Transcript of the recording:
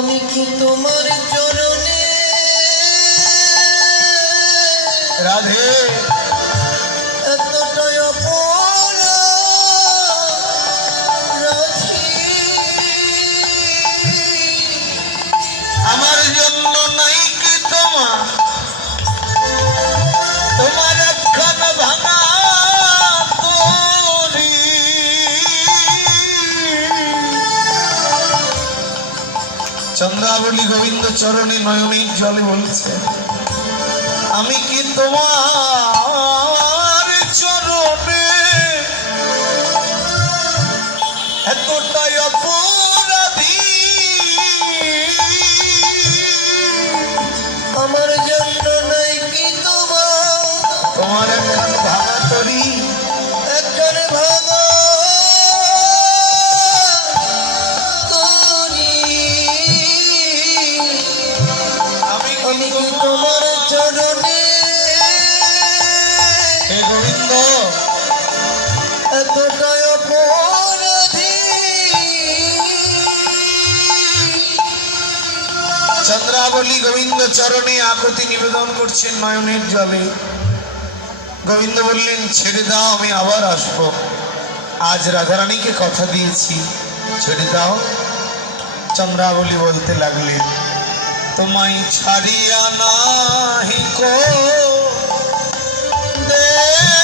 আমি কি তোমার চরণে রাধে এতটাই অপরাধী আমার জন্য নাই কি তোমার একখান ভাঙা করি চন্দ্রাবলী গোবিন্দ চরণে নয়নের জলে বলছে আমি কি তোমার চরণে এতটাই অপরাধী আমার জন্য নাই কি তোমার একখান ভাঙা তরি একখান ভাঙা তরি আমি আমি কি তোমার চরণে হে গোবিন্দ এতটাই অপরাধী চন্দ্রাবলী গোবিন্দ চরণে আকুতি নিবেদন করছেন নয়নের জলে গোবিন্দ বললেন ছেড়ে দাও আমি আবার আসবো আজ রাধারানীকে কথা দিয়েছি ছেড়ে দাও চন্দ্রাবলী বলতে লাগলেন তোমায় ছাড়িয়া নাহি কো দে